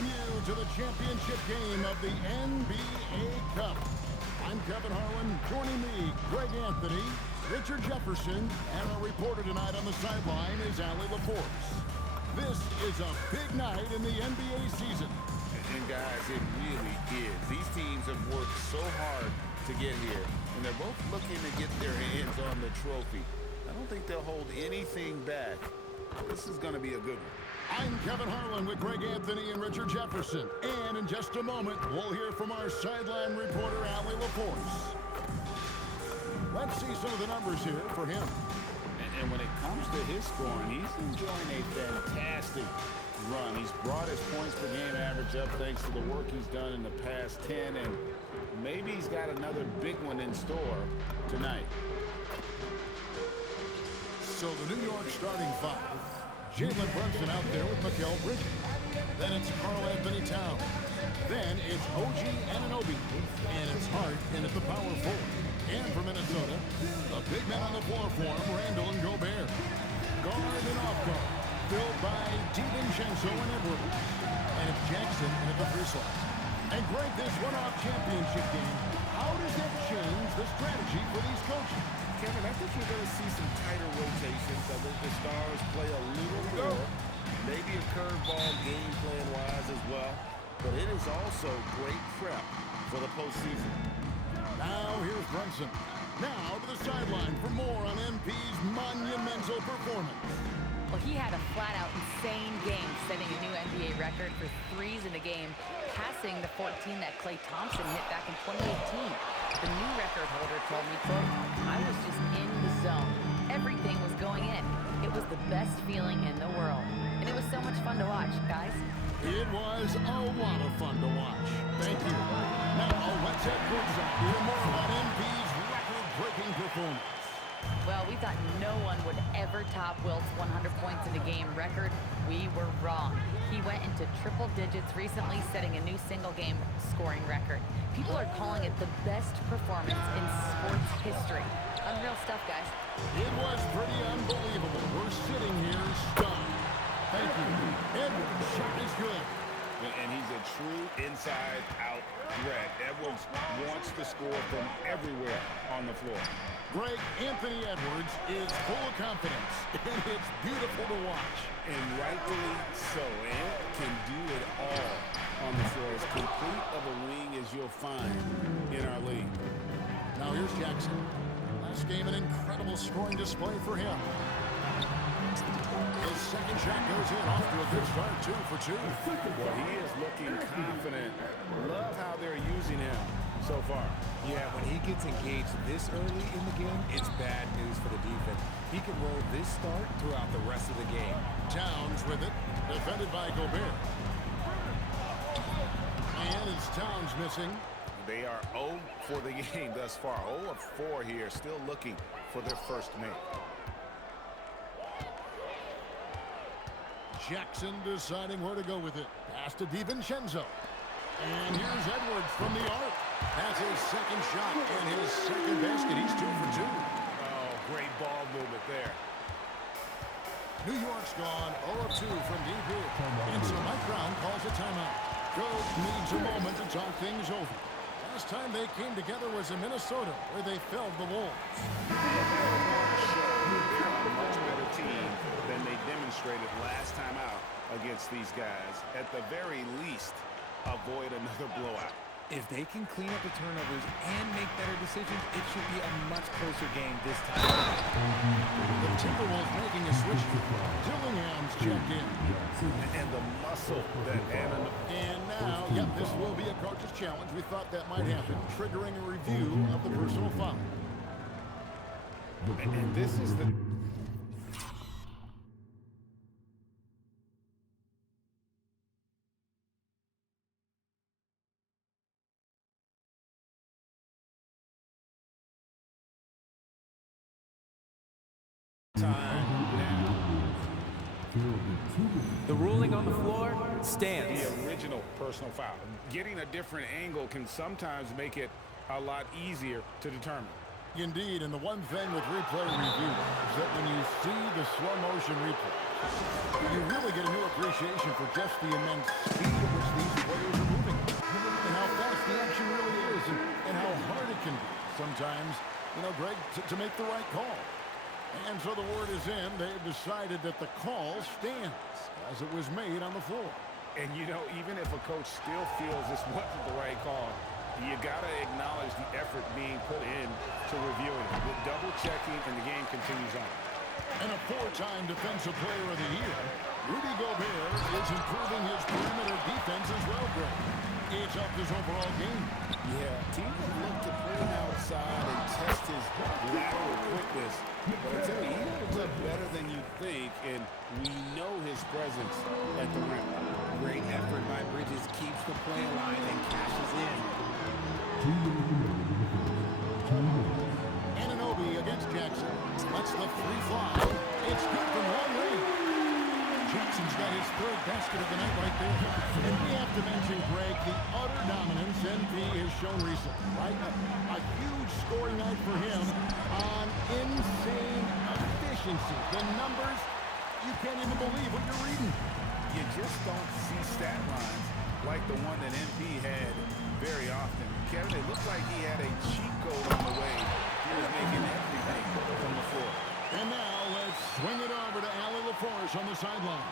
welcome you to the championship game of the NBA Cup. I'm Kevin Harlan. Joining me, Greg Anthony, Richard Jefferson, and our reporter tonight on the sideline is Allie LaForce. This is a big night in the NBA season. And guys, it really is. These teams have worked so hard to get here, and they're both looking to get their hands on the trophy. I don't think they'll hold anything back. This is going to be a good one. I'm Kevin Harlan with Greg Anthony and Richard Jefferson. And in just a moment, we'll hear from our sideline reporter, Allie LaForce. Let's see some of the numbers here for him. And when it comes to his scoring, he's enjoying a fantastic run. He's brought his points per game average up thanks to the work he's done in the past 10, and maybe he's got another big one in store tonight. So the New York starting five. Jalen Brunson out there with Mikal Bridges. Then it's Karl-Anthony Towns. Then it's OG Anunoby. And it's Hart in at the power forward. And for Minnesota, the big men on the floor for him, Randall and Gobert. Guard and off guard, filled by DiVincenzo and Edwards. And it's Jackson in at the free slot. And Greg, this one-off championship game, how does that change the strategy for these coaches? Kevin, I think you're going to see some tighter rotations. I think the Stars play a little more, maybe a curveball game plan-wise as well. But it is also great prep for the postseason. Now here's Brunson. Now to the sideline for more on MP's monumental performance. Well, he had a flat-out insane game, setting a new NBA record for threes in a game, passing the 14 that Klay Thompson hit back in 2018. The new record holder told me, quote, "I was just in the zone. Everything was going in. It was the best feeling in the world. And it was so much fun to watch, guys." It was a lot of fun to watch. Thank you. Now let's head courtside to hear more about MP's record-breaking performance. Well, we thought no one would ever top Wilt's 100 points in a game record. We were wrong. He went into triple digits recently, setting a new single-game scoring record. People are calling it the best performance in sports history. Unreal stuff, guys. It was pretty unbelievable. We're sitting here stunned. Thank you. Edwards' shot is good. And he's a true inside-out threat. Edwards wants to score from everywhere on the floor. Greg, Anthony Edwards is full of confidence, and it's beautiful to watch. And rightfully so. Ant can do it all on the floor. As complete of a wing as you'll find in our league. Now here's Jackson. Last game, an incredible scoring display for him. His second shot goes in, off to a good start, 2 for 2. Well, he is looking confident. Love how they're using him so far. Yeah, when he gets engaged this early in the game, it's bad news for the defense. He can roll this start throughout the rest of the game. Towns with it, defended by Gobert. And it's Towns missing. They are 0 for the game thus far. 0 of 4 here, still looking for their first make. Jackson deciding where to go with it. Pass to DiVincenzo. And here's Edwards from the arc. That's his second shot and his second basket. He's 2 for 2. Oh, great ball movement there. New York's gone 0 of 2 from deep here. And so Mike Brown calls a timeout. Coach needs a moment to talk things over. Last time they came together was in Minnesota, where they felled the Wolves. They're a much better team than they demonstrated last time out against these guys. At the very least, avoid another blowout. If they can clean up the turnovers and make better decisions, it should be a much closer game this time. The Timberwolves making a switch. Dillingham's checked in. And the muscle that Anna... And now, yep, this will be a coach's challenge. We thought that might happen, triggering a review of the personal foul. And this is the... The ruling on the floor stands. The original personal foul. Getting a different angle can sometimes make it a lot easier to determine. Indeed, and the one thing with replay review is that when you see the slow motion replay, you really get a new appreciation for just the immense speed at which the sometimes, you know, Greg, to make the right call. And so the word is in. They've decided that the call stands as it was made on the floor. And, you know, even if a coach still feels this wasn't the right call, you got to acknowledge the effort being put in to reviewing it. With double-checking, and the game continues on. And a four-time Defensive Player of the Year, Rudy Gobert is improving his perimeter defense as well, Greg. It's up his overall game. Yeah, teams look to play him outside and test his lateral quickness. But I tell you, he holds up better than you think, and we know his presence at the rim. Great effort by Bridges, keeps the play alive and cashes in. Anunoby against Jackson. Lets the three fly. It's good from long range. Jackson's got his third basket of the night right there. And we have to mention, Greg, the utter dominance NP has shown recently, right? A huge scoring night for him on insane efficiency. The numbers, you can't even believe what you're reading. You just don't see stat lines like the one that NP had very often. Kevin, it looked like he had a cheat code on the way. He was making everything from the floor. And now let's swing it over to Allie LaForce on the sideline.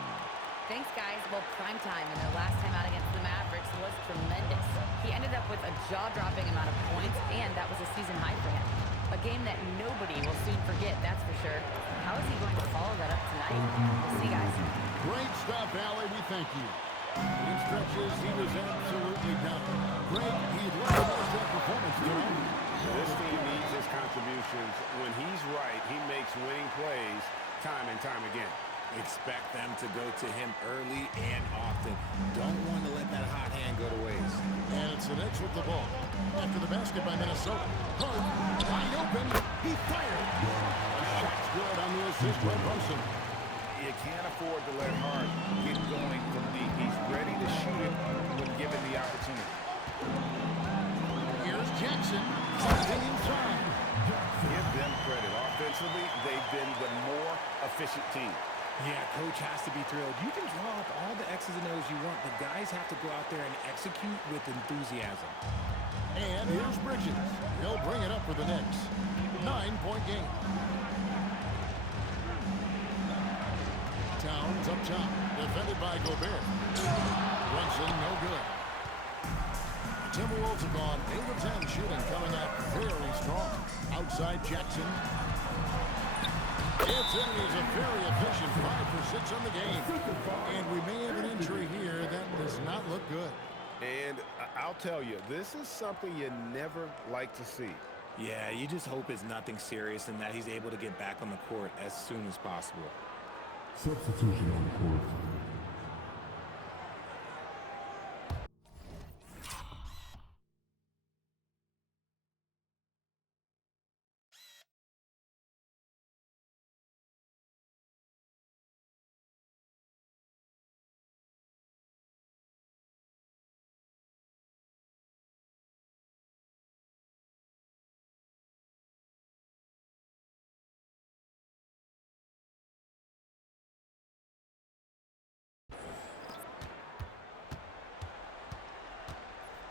Thanks, guys. Well, prime time in their last time out against the Mavericks was tremendous. He ended up with a jaw-dropping amount of points, and that was a season high for him. A game that nobody will soon forget, that's for sure. How is he going to follow that up tonight? We'll see, guys. Great stuff, Allie. We thank you. In stretches, he was absolutely dominant. Greg, he loved that performance tonight. This team needs his contributions. When he's right, he makes winning plays time and time again. Expect them to go to him early and often. Don't want to let that hot hand go to waste. And it's the Knicks with the ball. After the basket by Minnesota. Hart, wide open. He fired. A shot's good on the assist by Brunson. You can't afford to let Hart get going from deep. He's ready to shoot it when given the opportunity. Here's Jackson. Something inside. Give them credit. Offensively, they've been the more efficient team. Yeah, coach has to be thrilled. You can draw up all the X's and O's you want, but guys have to go out there and execute with enthusiasm. And here's Bridges. He'll bring it up for the Knicks. 9-point game. Towns up top. Defended by Gobert. Brunson, no good. The Timberwolves have gone 8 of 10 shooting, coming out very strong. Outside Jackson. It's in. He's a very efficient 5 for 6 on the game. And we may have an injury here that does not look good. And I'll tell you, this is something you never like to see. Yeah, you just hope it's nothing serious and that he's able to get back on the court as soon as possible. Substitution on the court.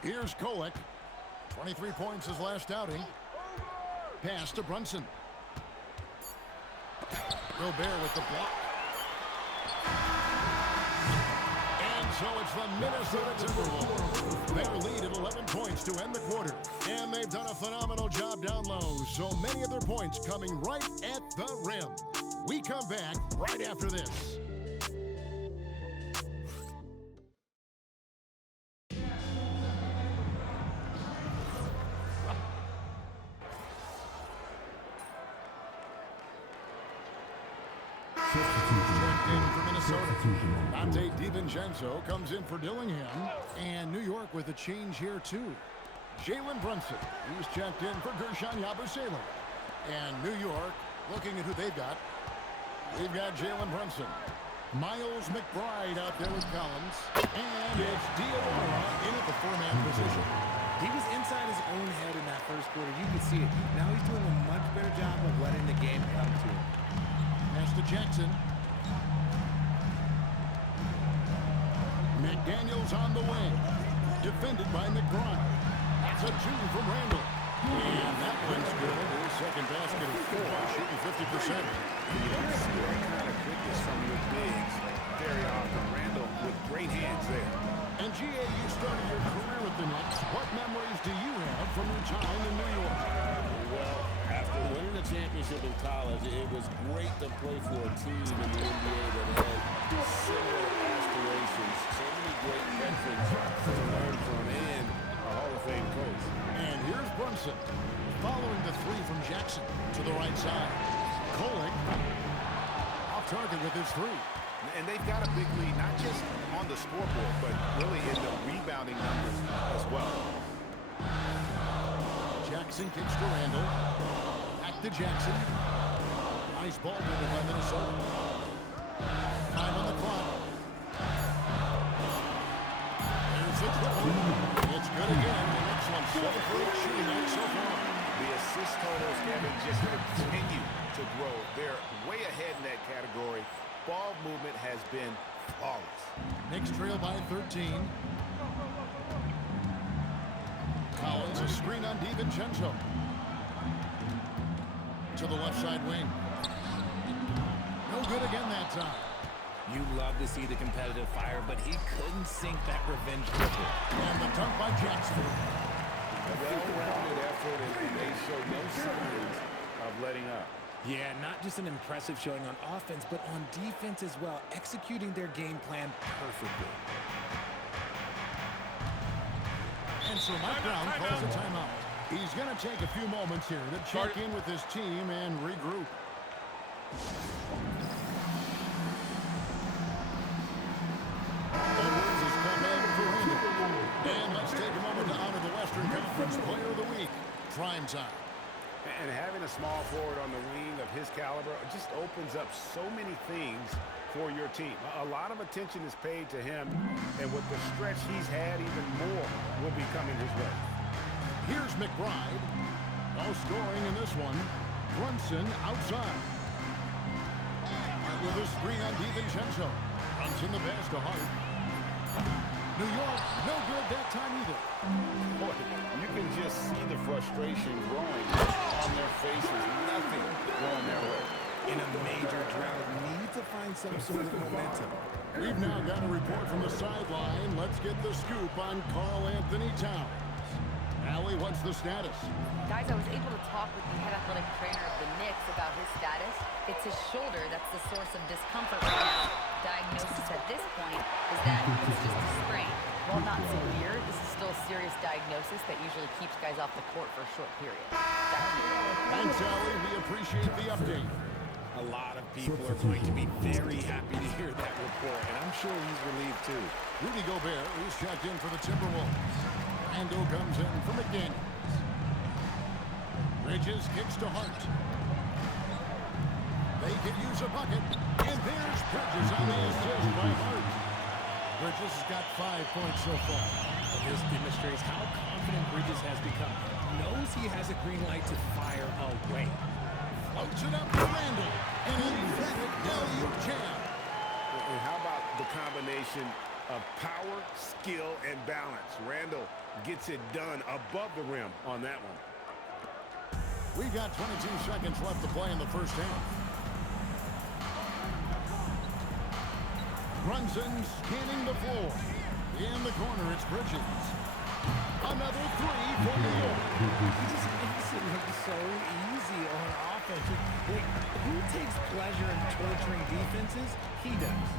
Here's Kolek. 23 points his last outing. Pass to Brunson. Gobert with the block. And so it's the Minnesota Timberwolves. Their lead at 11 points to end the quarter. And they've done a phenomenal job down low. So many of their points coming right at the rim. We come back right after this. Dante DiVincenzo comes in for Dillingham, and New York with a change here too. Jalen Brunson, he's checked in for Gershon Yabusele. And New York, looking at who they've got. We've got Jalen Brunson. Miles McBride out there with Collins. And it's Diawara in at the 4-man position. He was inside his own head in that first quarter. You could see it. Now he's doing a much better job of letting the game come to him. Pass to Jackson. McDaniels on the wing. Defended by McBride. That's a 2 from Randall. And that one's good. His second basket of 4, shooting 50%. You don't see that kind of quickness from your bigs very often. Randall with great hands there. And GA, you started your career with the Knicks. What memories do you have from your time in New York? Well, after winning the championship in college, it was great to play for a team in the NBA that had similar aspirations. So many great veterans to learn from and a Hall of Fame coach. And here's Brunson, following the three from Jackson to the right side. Kolek off target with his three. And they've got a big lead, not just on the scoreboard, but really in the rebounding numbers as well. Jackson kicks to Randall. Back to Jackson. Nice ball movement by Minnesota. Time on the clock. There's the triple. It's good again. The Knicks on 7 for 8 shooting night so far. The assist totals, Kevin, just continue to grow. They're way ahead in that category. Ball movement has been flawless. Knicks trail by 13. Collins, a screen on DiVincenzo. To the left side wing. No good again that time. You love to see the competitive fire, but he couldn't sink that revenge triple. And the dunk by Jackson. A well-rounded effort, and they show no signs of letting up. Yeah, not just an impressive showing on offense, but on defense as well, executing their game plan perfectly. And so Mike Brown calls a timeout. He's going to take a few moments here to check in with his team and regroup. Edwards has come in for Randall. And let's take a moment to honor the Western Conference Player of the Week, Prime Time. And having a small forward on the wing of his caliber just opens up so many things for your team. A lot of attention is paid to him, and with the stretch he's had, even more will be coming his way. Here's McBride. No scoring in this one. Brunson outside. Hart with a screen on DiVincenzo. Brunson the pass to Hart. New York, no good that time either. Boy, you can just see the frustration growing on their faces. Nothing going their way. In a major drought, need to find some sort of momentum. We've now got a report from the sideline. Let's get the scoop on Karl Anthony Towns. Allie, what's the status? Guys, I was able to talk with the head athletic trainer of the Knicks about his status. It's his shoulder that's the source of discomfort right now. Diagnosis at this point is that it's just a sprain. While not severe, this is still a serious diagnosis that usually keeps guys off the court for a short period. Thanks, Allie. We appreciate the update. A lot of people are going to be very happy to hear that report, and I'm sure he's relieved too. Rudy Gobert is checked in for the Timberwolves. Randall comes in for McDaniels. Bridges kicks to Hart. They can use a bucket. And there's Bridges on the assist by Hart. Bridges has got 5 points so far. And this demonstrates how confident Bridges has become. Knows he has a green light to fire away. Floats it up to Randall. And an emphatic alley-oop jam. And how about the combination of power, skill, and balance? Randall gets it done above the rim on that one. We've got 22 seconds left to play in the first half. Brunson scanning the floor. In the corner, it's Bridges. Another three for New York. He just makes it look so easy on offense. Wait, who takes pleasure in torturing defenses? He does.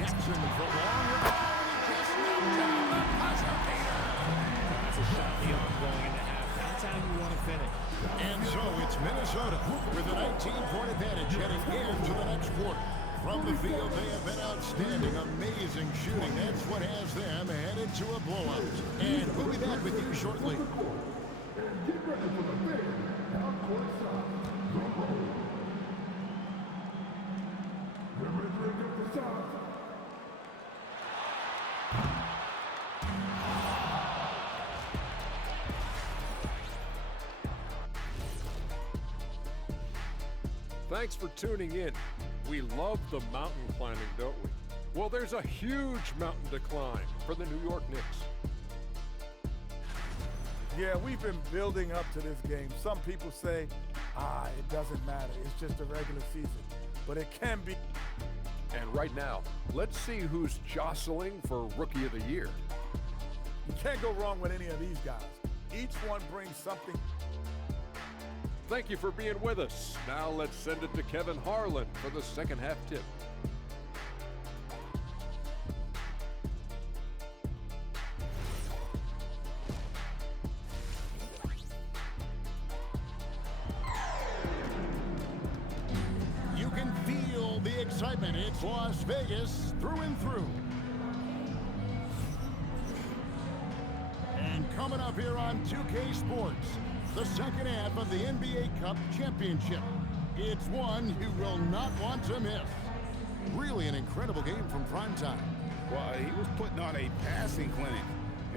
Jackson for long. Just knocked down the buzzer beater. That's a shot beyond going into half. That's how you want to finish. And so it's Minnesota with a 19-point advantage heading into the next quarter. From the field, they have been outstanding, amazing shooting. That's what has them headed to a blowout. And we'll be back with you shortly. Thanks for tuning in. We love the mountain climbing, don't we? Well, there's a huge mountain to climb for the New York Knicks. Yeah, we've been building up to this game. Some people say, it doesn't matter. It's just a regular season. But it can be. And right now, let's see who's jostling for Rookie of the Year. You can't go wrong with any of these guys. Each one brings something. Thank you for being with us. Now let's send it to Kevin Harlan for the second half tip. You can feel the excitement. It's Las Vegas through and through. And coming up here on 2K Sports, the second half of the NBA Cup Championship. It's one you will not want to miss. Really an incredible game from primetime. Well, he was putting on a passing clinic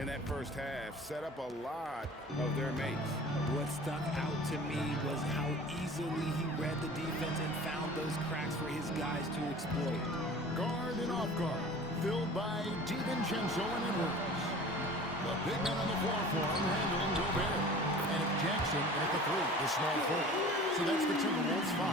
in that first half, set up a lot of their mates. What stuck out to me was how easily he read the defense and found those cracks for his guys to exploit. Guard and off guard, filled by DiVincenzo and Edwards. The big man on the floor for him, Randall and Gobert. And it's Jackson at the three, the small forward. So that's the Timberwolves 5.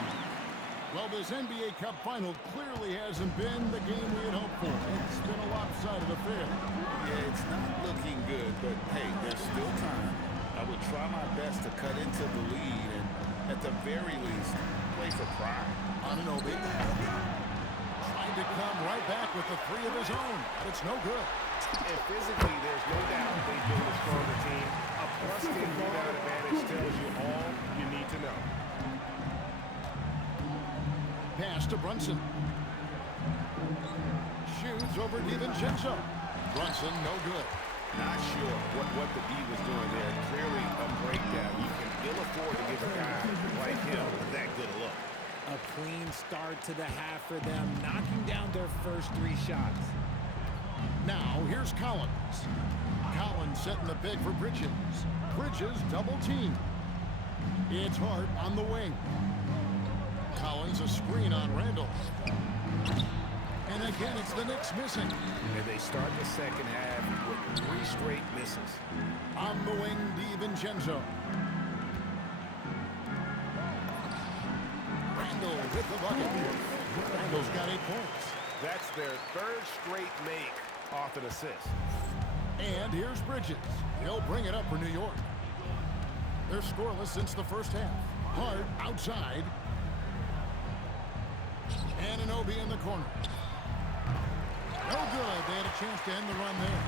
Well, this NBA Cup final clearly hasn't been the game we had hoped for. It's been a lopsided affair. Yeah, it's not looking good, but hey, there's still time. I would try my best to cut into the lead and, at the very least, play for pride. Anunoby trying to come right back with the three of his own, but it's no good. And physically, there's no doubt they've been a stronger team. A +10 rebound advantage tells you all you need to know. Pass to Brunson. Shoots over DiVincenzo. Brunson, no good. Not sure what the D was doing there. Clearly a breakdown. You can ill afford to give a guy like him that good a look. A clean start to the half for them, knocking down their first 3 shots. Now, here's Collins. Collins setting the pick for Bridges. Bridges double team. It's Hart on the wing. Collins a screen on Randall. And again, it's the Knicks missing. And they start the second half with 3 straight misses. On the wing, DiVincenzo. Randall with the bucket. Randall's got 8 points. That's their 3rd straight make off an assist. And here's Bridges. He'll bring it up for New York. They're scoreless since the first half. Hart outside. Anunoby in the corner. No good. They had a chance to end the run there.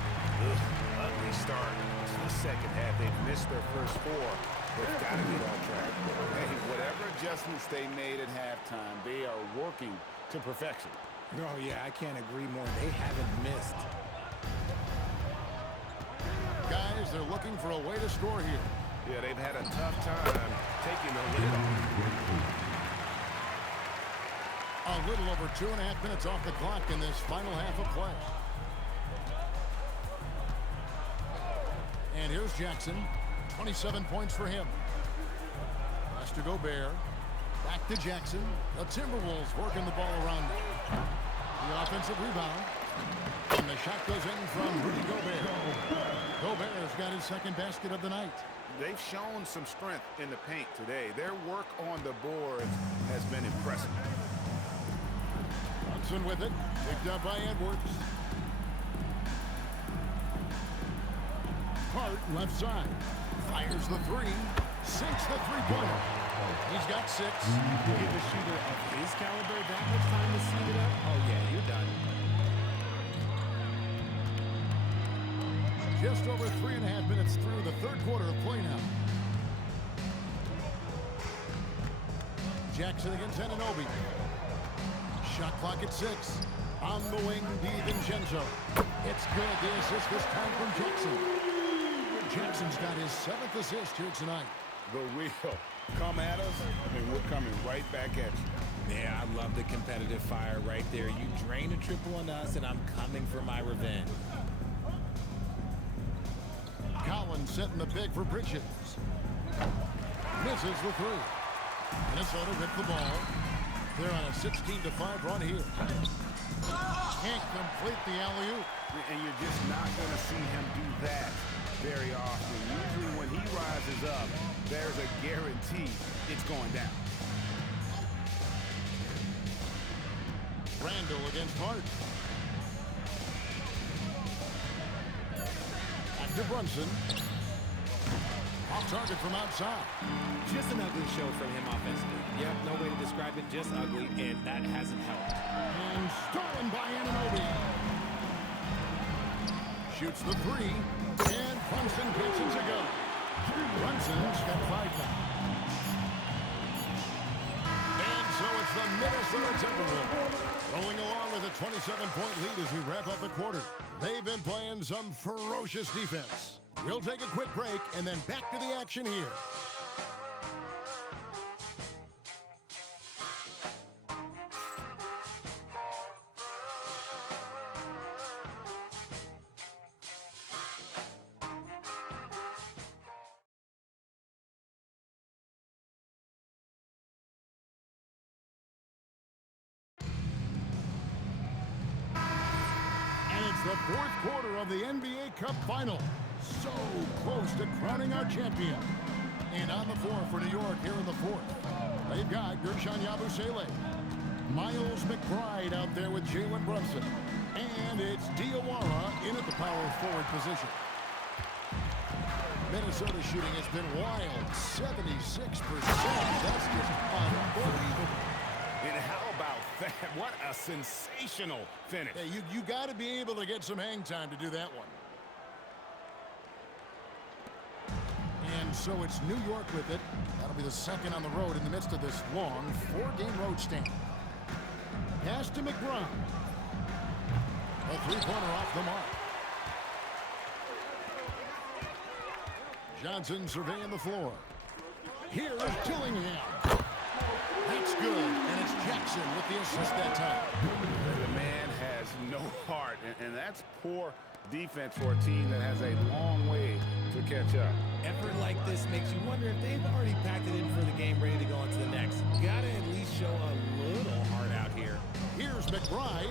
Ugly start to the second half. They've missed their first 4. They've got to get on track. Hey, whatever adjustments they made at halftime, they are working to perfection. Oh, yeah, I can't agree more. They haven't missed. Guys, they're looking for a way to score here. Yeah, they've had a tough time taking the lid off. A little over 2.5 minutes off the clock in this final half of play. And here's Jackson. 27 points for him. Pass to Gobert. Back to Jackson. The Timberwolves working the ball around them. The offensive rebound. And the shot goes in from Rudy Gobert. Gobert's got his second basket of the night. They've shown some strength in the paint today. Their work on the boards has been impressive. Brunson with it. Picked up by Edwards. Hart left side. Fires the three. Sinks the three-pointer. He's got 6. You give a shooter of his caliber that much time to seat it up? Oh, yeah, you're done. Just over 3.5 minutes through the third quarter of play now. Jackson against Anunoby. Shot clock at 6. On the wing, DiVincenzo. It's good. The assist this time from Jackson. Jackson's got his 7th assist here tonight. The wheel. Come at us, and we're coming right back at you. Yeah, I love the competitive fire right there. You drain a triple on us, and I'm coming for my revenge. Collins setting the pick for Bridges. Misses the 3. Minnesota with the ball. They're on a 16-5 run here. Can't complete the alley-oop. And you're just not going to see him do that very often. Usually when he rises up, there's a guarantee it's going down. Randall against Hart. Back to Brunson. Off target from outside. Just an ugly show from him offensively. Yep, no way to describe it, just ugly, and that hasn't helped. And stolen by Anunoby. Shoots the three, and Brunson gets it to go. Brunson's got 5 now. And so it's the Minnesota Timberwolves rolling along with a 27-point lead as we wrap up the quarter. They've been playing some ferocious defense. We'll take a quick break and then back to the action here. The fourth quarter of the NBA Cup Final. So close to crowning our champion. And on the floor for New York here in the fourth, they've got Guerschon Yabusele, Miles McBride out there with Jalen Brunson, and it's Diawara in at the power forward position. Minnesota shooting has been wild, 76%. That's just unbelievable. And how about that? What a sensational finish. Hey, you got to be able to get some hang time to do that one. And so it's New York with it. That'll be the second on the road in the midst of this long 4-game road stand. Pass to McBride. A three-pointer off the mark. Johnson surveying the floor. Here's Dillingham. That's good, and it's Jackson with the assist that time. The man has no heart, and that's poor defense for a team that has a long way to catch up. Effort like this makes you wonder if they've already packed it in for the game, ready to go on to the next. Gotta at least show a little heart out here. Here's McBride,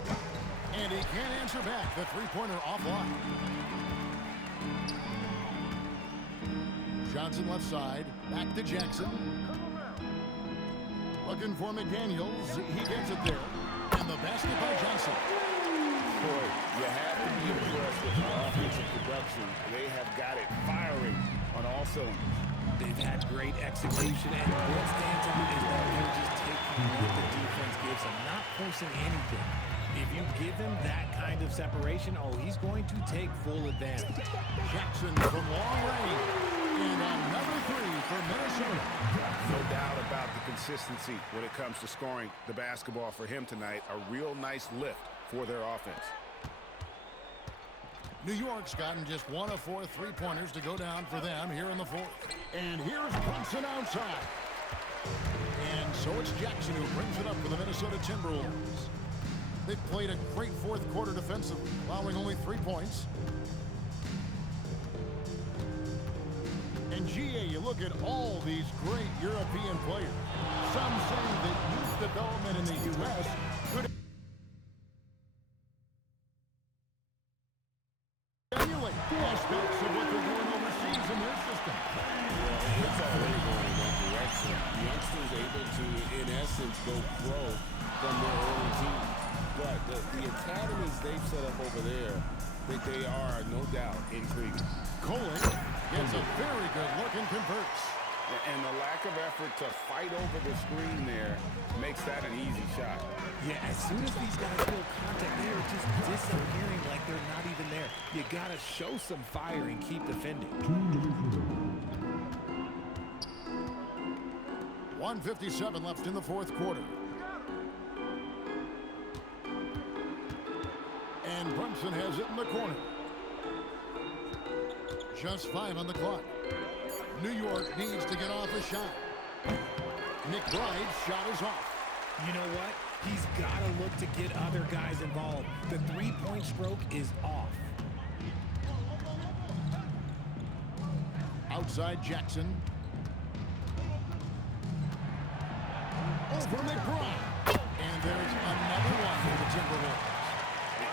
and he can't answer back. The three-pointer offline. Johnson left side, back to Jackson. Looking for McDaniels. He gets it there. And the basket by Johnson. Boy, you have to be impressed with the offensive production. They have got it firing on all cylinders. They've had great execution, and what stands out is that they're just taking what the defense gives them, not forcing anything. If you give him that kind of separation, oh, he's going to take full advantage. Jackson from long range. And another three for Minnesota. No doubt about the consistency when it comes to scoring the basketball for him tonight. A real nice lift for their offense. New York's gotten just 1 of 4 three-pointers to go down for them here in the fourth. And here's Brunson outside. And so it's Jackson who brings it up for the Minnesota Timberwolves. They've played a great fourth quarter defensively, allowing only 3 points. And GA, you look at all these great European players. Some saying that youth development in the U.S. could emulate aspects of what they're doing overseas in their system. It's already going in that direction. Youngsters able to, in essence, go pro from their early teams. But the academies they've set up over there, they are, no doubt, intriguing. Colin gets a very good look and converts. And the lack of effort to fight over the screen there makes that an easy shot. Yeah, as soon as these guys feel contact, they're just disappearing like they're not even there. You got to show some fire and keep defending. 1:57 left in the fourth quarter. And Brunson has it in the corner. Just 5 on the clock. New York needs to get off a shot. McBride's shot is off. You know what? He's got to look to get other guys involved. The three-point stroke is off. Outside Jackson. Over McBride. And there's another one for the Timberwolves.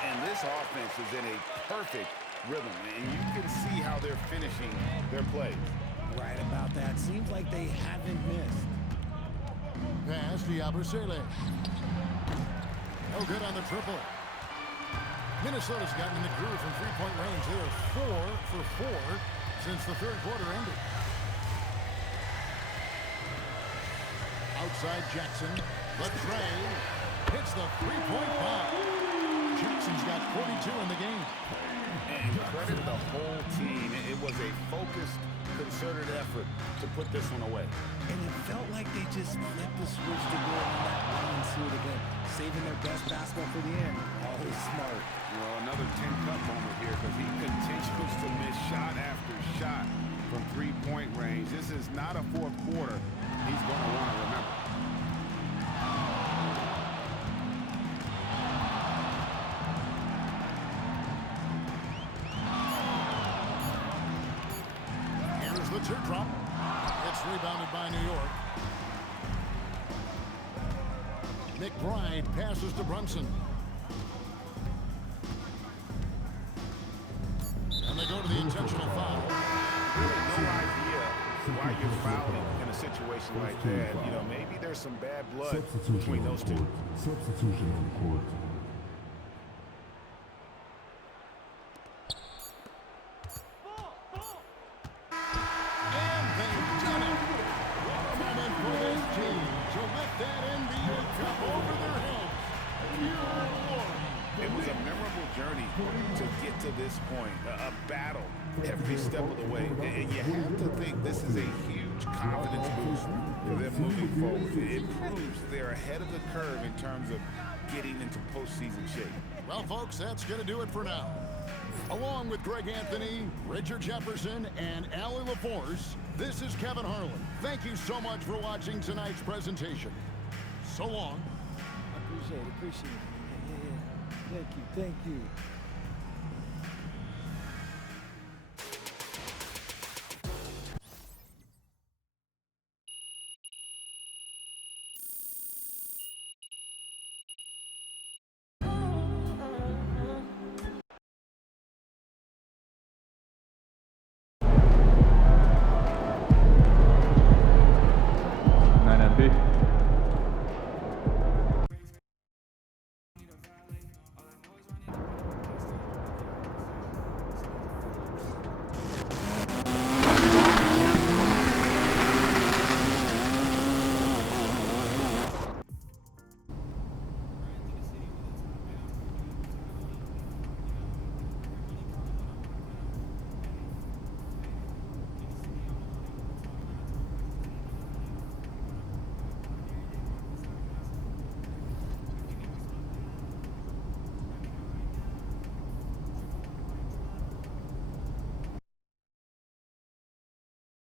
And this offense is in a perfect rhythm, and you can see how they're finishing their plays. Right about that. Seems like they haven't missed. Pass to Yabusele. No good on the triple. Minnesota's gotten in the groove from three-point range. They are 4 for 4 since the third quarter ended. Outside Jackson. Latrey hits the three-point bomb. Jackson's got 42 in the game. And credit the whole team. It was a focused, concerted effort to put this one away. And it felt like they just flipped the switch to go on that run and see it again. Saving their best basketball for the end. Always smart. Well, another 10-cut moment here because he continues to miss shot after shot from three-point range. This is not a fourth quarter he's going to want to remember. Here's the teardrop. It's rebounded by New York. McBride passes to Brunson. And they go to the intentional foul. Really no idea why you're fouling in a situation like that. You know, maybe there's some bad blood between those two. Substitution on the court. And they've done it. What a moment for this team to lift that NBA cup over their heads. Pure glory. It was a memorable journey to get to this point, a battle every step of the way. And you have to think this is a huge confidence boost for them moving forward. It proves they're ahead of the curve in terms of getting into postseason shape. Well, folks, that's going to do it for now. Along with Greg Anthony, Richard Jefferson, and Allie LaForce, this is Kevin Harlan. Thank you so much for watching tonight's presentation. So long. Appreciate it. Yeah. Thank you.